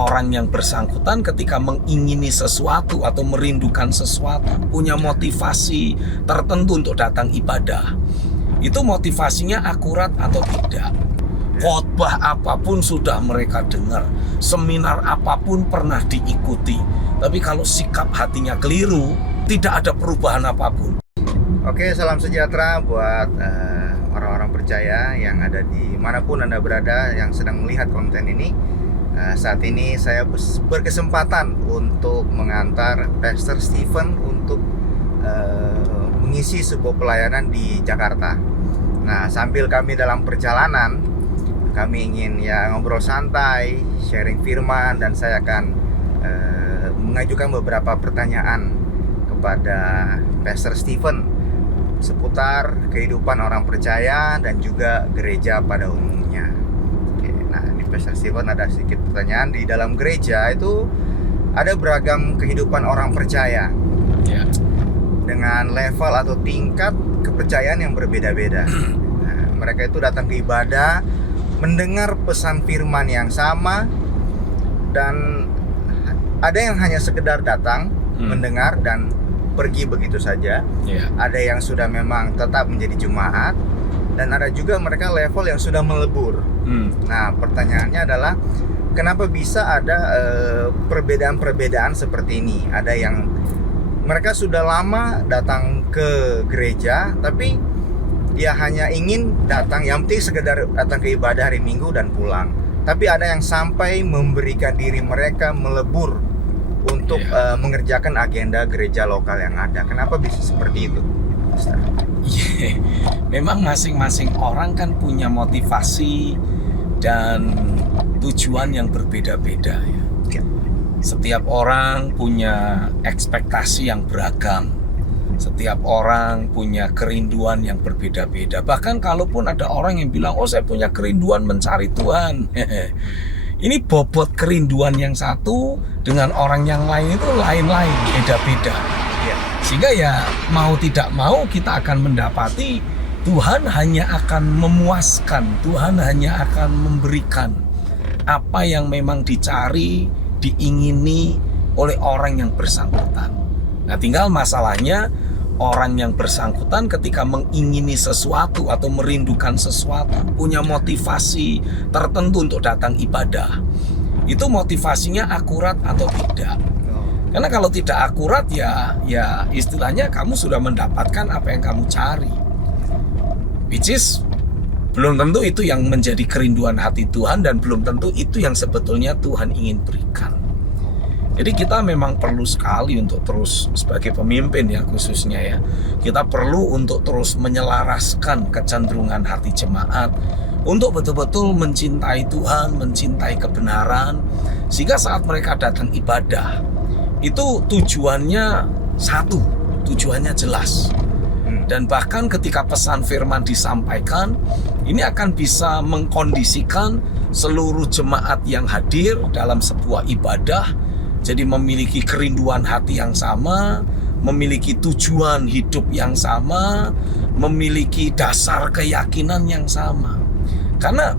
Orang yang bersangkutan ketika mengingini sesuatu atau merindukan sesuatu, punya motivasi tertentu untuk datang ibadah, itu motivasinya akurat atau tidak. Khotbah apapun sudah mereka dengar, seminar apapun pernah diikuti, tapi kalau sikap hatinya keliru, tidak ada perubahan apapun. Oke, salam sejahtera buat orang-orang percaya yang ada di manapun Anda berada yang sedang melihat konten ini. Saat ini saya berkesempatan untuk mengantar Pastor Stephen untuk mengisi sebuah pelayanan di Jakarta. Nah, sambil kami dalam perjalanan, kami ingin ngobrol santai, sharing firman, dan saya akan mengajukan beberapa pertanyaan kepada Pastor Stephen seputar kehidupan orang percaya dan juga gereja pada umumnya. Oke, nah ini Pastor Stephen ada sedikit pertanyaan. Di dalam gereja itu ada beragam kehidupan orang percaya dengan level atau tingkat kepercayaan yang berbeda-beda. Nah, mereka itu datang ke ibadah, mendengar pesan firman yang sama, dan ada yang hanya sekedar datang, mendengar dan pergi begitu saja. Ada yang sudah memang tetap menjadi jemaat, dan ada juga mereka level yang sudah melebur. Nah, pertanyaannya adalah kenapa bisa ada perbedaan-perbedaan seperti ini? Ada yang mereka sudah lama datang ke gereja, tapi dia hanya ingin datang, yang penting sekedar datang ke ibadah hari Minggu dan pulang. Tapi ada yang sampai memberikan diri mereka melebur untuk mengerjakan agenda gereja lokal yang ada. Kenapa bisa seperti itu, Pastor? Memang masing-masing orang kan punya motivasi dan tujuan yang berbeda-beda ya. Setiap orang punya ekspektasi yang beragam. Setiap orang punya kerinduan yang berbeda-beda. Bahkan kalaupun ada orang yang bilang, oh saya punya kerinduan mencari Tuhan. Ini bobot kerinduan yang satu dengan orang yang lain itu lain-lain, beda-beda. Sehingga ya mau tidak mau kita akan mendapati Tuhan hanya akan memuaskan, Tuhan hanya akan memberikan apa yang memang dicari, diingini oleh orang yang bersangkutan. Nah, tinggal masalahnya orang yang bersangkutan ketika mengingini sesuatu atau merindukan sesuatu, punya motivasi tertentu untuk datang ibadah, itu motivasinya akurat atau tidak. Karena kalau tidak akurat ya istilahnya kamu sudah mendapatkan apa yang kamu cari, which is belum tentu itu yang menjadi kerinduan hati Tuhan, dan belum tentu itu yang sebetulnya Tuhan ingin berikan. Jadi kita memang perlu sekali untuk terus sebagai pemimpin ya khususnya ya, kita perlu untuk terus menyelaraskan kecenderungan hati jemaat untuk betul-betul mencintai Tuhan, mencintai kebenaran, sehingga saat mereka datang ibadah itu tujuannya satu, tujuannya jelas. Dan bahkan ketika pesan firman disampaikan, ini akan bisa mengkondisikan seluruh jemaat yang hadir dalam sebuah ibadah jadi memiliki kerinduan hati yang sama, memiliki tujuan hidup yang sama, memiliki dasar keyakinan yang sama. Karena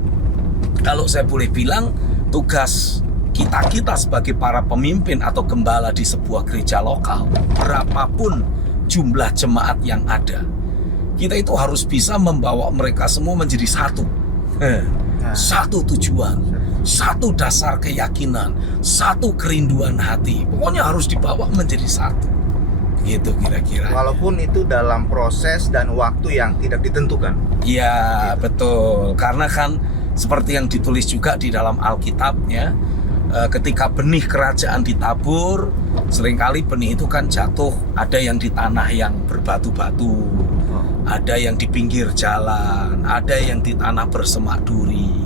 kalau saya boleh bilang, tugas kita sebagai para pemimpin atau gembala di sebuah gereja lokal, berapapun jumlah jemaat yang ada, kita itu harus bisa membawa mereka semua menjadi satu. Satu tujuan, satu dasar keyakinan, satu kerinduan hati. Pokoknya harus dibawa menjadi satu. Gitu kira-kira. Walaupun itu dalam proses dan waktu yang tidak ditentukan. Iya, betul. Karena kan seperti yang ditulis juga di dalam Alkitabnya, ketika benih kerajaan ditabur, seringkali benih itu kan jatuh, ada yang di tanah yang berbatu-batu, ada yang di pinggir jalan, ada yang di tanah bersemak duri.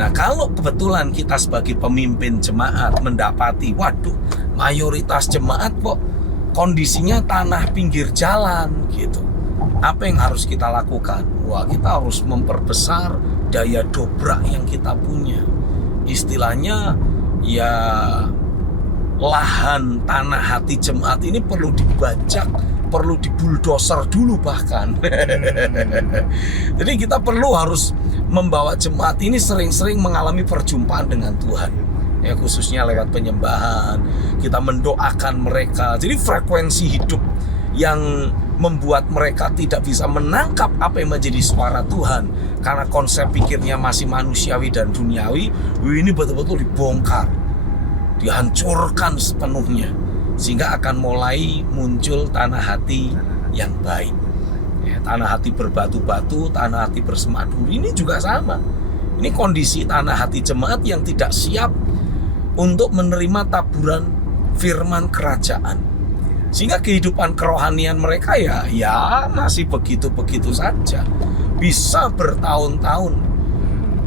Nah, kalau kebetulan kita sebagai pemimpin jemaat mendapati, waduh, mayoritas jemaat kok kondisinya tanah pinggir jalan gitu, apa yang harus kita lakukan? Wah, kita harus memperbesar daya dobrak yang kita punya. Istilahnya ya, lahan tanah hati jemaat ini perlu dibajak, perlu dibuldoser dulu bahkan. Jadi kita perlu harus membawa jemaat ini sering-sering mengalami perjumpaan dengan Tuhan. ya khususnya lewat penyembahan, kita mendoakan mereka. Jadi frekuensi hidup yang membuat mereka tidak bisa menangkap apa yang menjadi suara Tuhan karena konsep pikirnya masih manusiawi dan duniawi, ini betul-betul dibongkar, dihancurkan sepenuhnya, sehingga akan mulai muncul tanah hati yang baik. Ya, tanah hati berbatu-batu, tanah hati bersemak duri, ini juga sama. Ini kondisi tanah hati jemaat yang tidak siap untuk menerima taburan firman kerajaan. Sehingga kehidupan kerohanian mereka ya masih begitu-begitu saja. Bisa bertahun-tahun.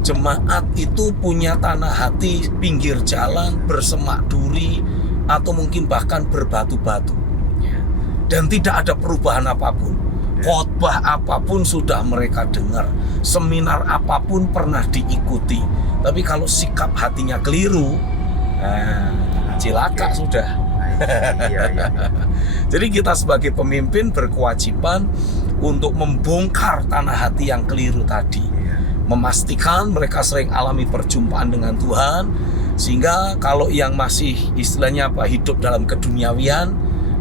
Jemaat itu punya tanah hati pinggir jalan, bersemak duri, atau mungkin bahkan berbatu-batu. Dan tidak ada perubahan apapun. Khotbah apapun sudah mereka dengar, seminar apapun pernah diikuti. Tapi kalau sikap hatinya keliru, cilaka sudah. Iya. Jadi kita sebagai pemimpin berkewajiban untuk membongkar tanah hati yang keliru tadi, memastikan mereka sering alami perjumpaan dengan Tuhan, sehingga kalau yang masih istilahnya hidup dalam keduniawian,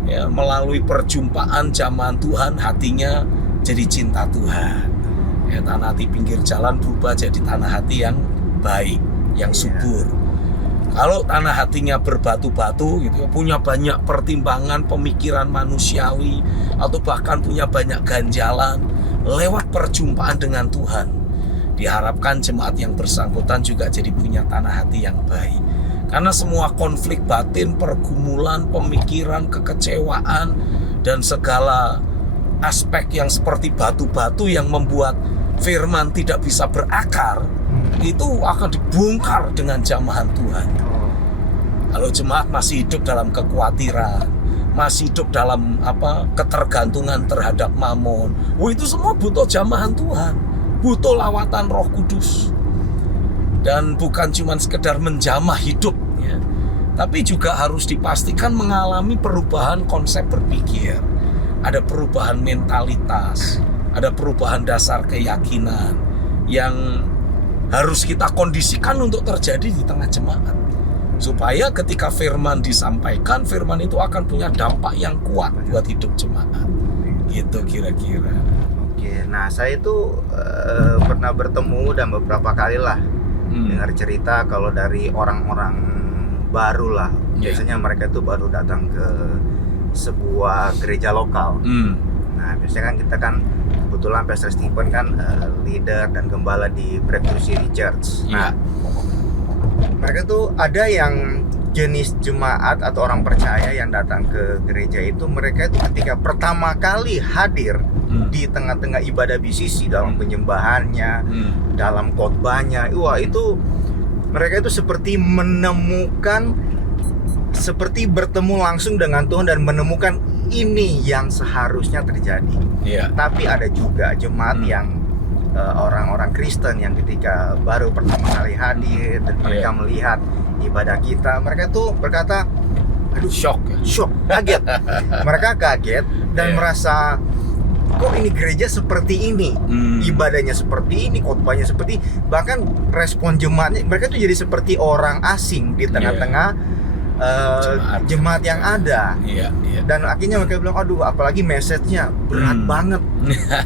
ya, melalui perjumpaan zaman Tuhan hatinya jadi cinta Tuhan. Ya, tanah hati pinggir jalan berubah jadi tanah hati yang baik, yang subur. Kalau tanah hatinya berbatu-batu gitu, punya banyak pertimbangan pemikiran manusiawi, atau bahkan punya banyak ganjalan lewat perjumpaan dengan Tuhan, diharapkan jemaat yang bersangkutan juga jadi punya tanah hati yang baik. Karena semua konflik batin, pergumulan, pemikiran, kekecewaan, dan segala aspek yang seperti batu-batu yang membuat firman tidak bisa berakar, itu akan dibongkar dengan jamahan Tuhan. Kalau jemaat masih hidup dalam kekhawatiran, masih hidup dalam ketergantungan terhadap mamon, itu semua butuh jamahan Tuhan, butuh lawatan Roh Kudus. Dan bukan cuma sekedar menjamah hidup, ya, tapi juga harus dipastikan mengalami perubahan konsep berpikir, ada perubahan mentalitas, ada perubahan dasar keyakinan yang harus kita kondisikan untuk terjadi di tengah jemaat, supaya ketika firman disampaikan, firman itu akan punya dampak yang kuat buat hidup jemaat. Gitu kira-kira. Oke, nah saya itu pernah bertemu dan beberapa kali lah dengar cerita kalau dari orang-orang baru lah. Biasanya mereka itu baru datang ke sebuah gereja lokal. Nah, biasanya kan kita kan kebetulan Pastor Stephen kan leader dan gembala di Breakthrough City Church. Nah, mereka tuh ada yang jenis jemaat atau orang percaya yang datang ke gereja itu, mereka itu ketika pertama kali hadir di tengah-tengah ibadah BCC, dalam penyembahannya, dalam khotbahnya, wah itu mereka itu seperti menemukan, seperti bertemu langsung dengan Tuhan dan menemukan ini yang seharusnya terjadi. Tapi ada juga jemaat yang orang-orang Kristen yang ketika baru pertama kali hadir dan mereka melihat ibadah kita, mereka tuh berkata, aduh, shock, kaget. Mereka kaget dan merasa, kok ini gereja seperti ini, ibadahnya seperti ini, khotbahnya seperti, bahkan respon jemaatnya, mereka tuh jadi seperti orang asing di tengah-tengah jemaat yang ada. Dan akhirnya mereka bilang, aduh, apalagi message-nya berat banget.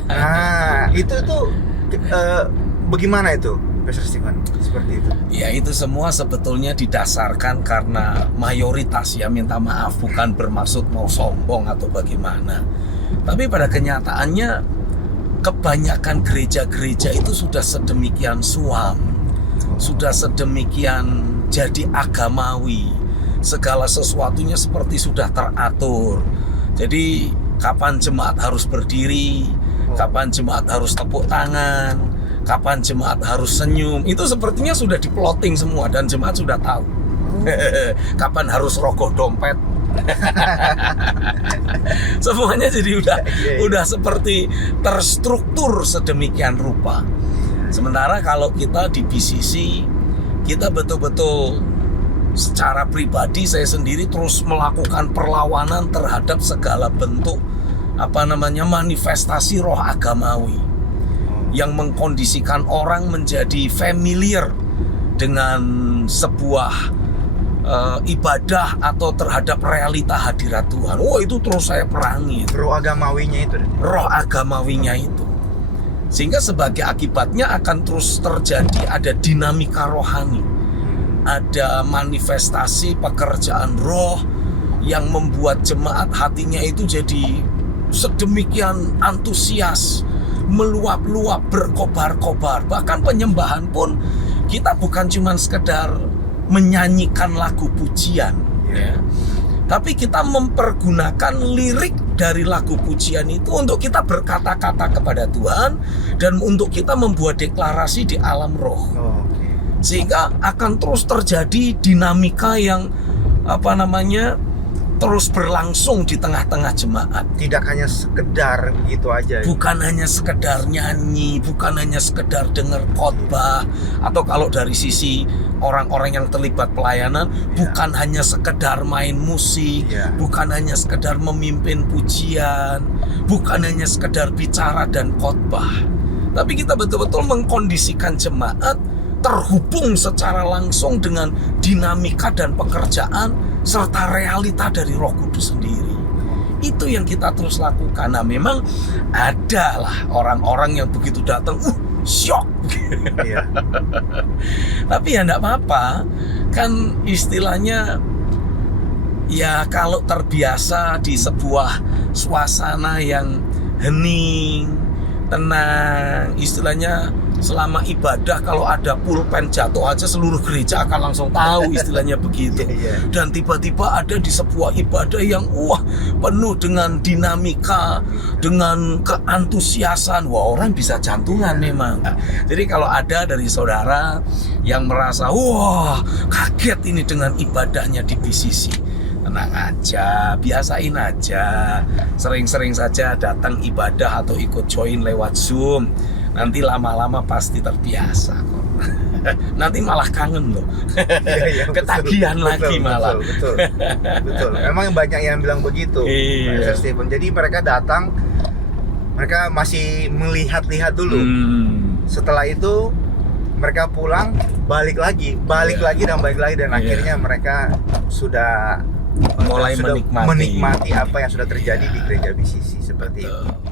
Nah, itu tuh bagaimana itu, Pastor Stephen, seperti itu? Ya, itu semua sebetulnya didasarkan karena mayoritas, ya, minta maaf, bukan bermaksud mau sombong atau bagaimana. Tapi pada kenyataannya kebanyakan gereja-gereja itu sudah sedemikian suam, sudah sedemikian jadi agamawi, segala sesuatunya seperti sudah teratur. Jadi kapan jemaat harus berdiri, kapan jemaat harus tepuk tangan, kapan jemaat harus senyum, itu sepertinya sudah diplotting semua dan jemaat sudah tahu. Kapan harus rogoh dompet. Semuanya jadi udah seperti terstruktur sedemikian rupa. Sementara kalau kita di BCC, kita betul-betul secara pribadi, saya sendiri terus melakukan perlawanan terhadap segala bentuk manifestasi roh agamawi yang mengkondisikan orang menjadi familiar dengan sebuah ibadah atau terhadap realita hadirat Tuhan. Oh, itu terus saya perangi. Roh agamawinya itu. Roh agamawinya itu. Sehingga sebagai akibatnya akan terus terjadi ada dinamika rohani. Ada manifestasi pekerjaan roh yang membuat jemaat hatinya itu jadi sedemikian antusias, meluap-luap, berkobar-kobar. Bahkan penyembahan pun kita bukan cuma sekedar menyanyikan lagu pujian, ya. Tapi kita mempergunakan lirik dari lagu pujian itu untuk kita berkata-kata kepada Tuhan dan untuk kita membuat deklarasi di alam roh. Sehingga akan terus terjadi dinamika yang terus berlangsung di tengah-tengah jemaat. Tidak hanya sekedar begitu aja. Bukan hanya sekedar nyanyi, bukan hanya sekedar dengar khotbah, atau kalau dari sisi orang-orang yang terlibat pelayanan, bukan hanya sekedar main musik, bukan hanya sekedar memimpin pujian, bukan hanya sekedar bicara dan khotbah. Tapi kita betul-betul mengkondisikan jemaat terhubung secara langsung dengan dinamika dan pekerjaan serta realita dari Roh Kudus sendiri. Itu yang kita terus lakukan. Nah, memang adalah orang-orang yang begitu datang, syok. Iya. Tapi ya enggak apa-apa. Kan istilahnya ya kalau terbiasa di sebuah suasana yang hening, tenang, istilahnya selama ibadah kalau ada pulpen jatuh aja seluruh gereja akan langsung tahu, istilahnya begitu. Dan tiba-tiba ada di sebuah ibadah yang penuh dengan dinamika, dengan keantusiasan, orang bisa jantungan memang. Jadi kalau ada dari saudara yang merasa kaget ini dengan ibadahnya di BCC, tenang aja, biasain aja, sering-sering saja datang ibadah atau ikut join lewat Zoom. Nanti lama-lama pasti terbiasa kok. Nanti malah kangen loh. Ketagihan lagi malah. Betul. Memang banyak yang bilang begitu, Pak Stephen. Jadi mereka datang, mereka masih melihat-lihat dulu. Setelah itu mereka pulang, balik lagi dan akhirnya mereka sudah mulai menikmati apa yang sudah terjadi di gereja BCC seperti itu.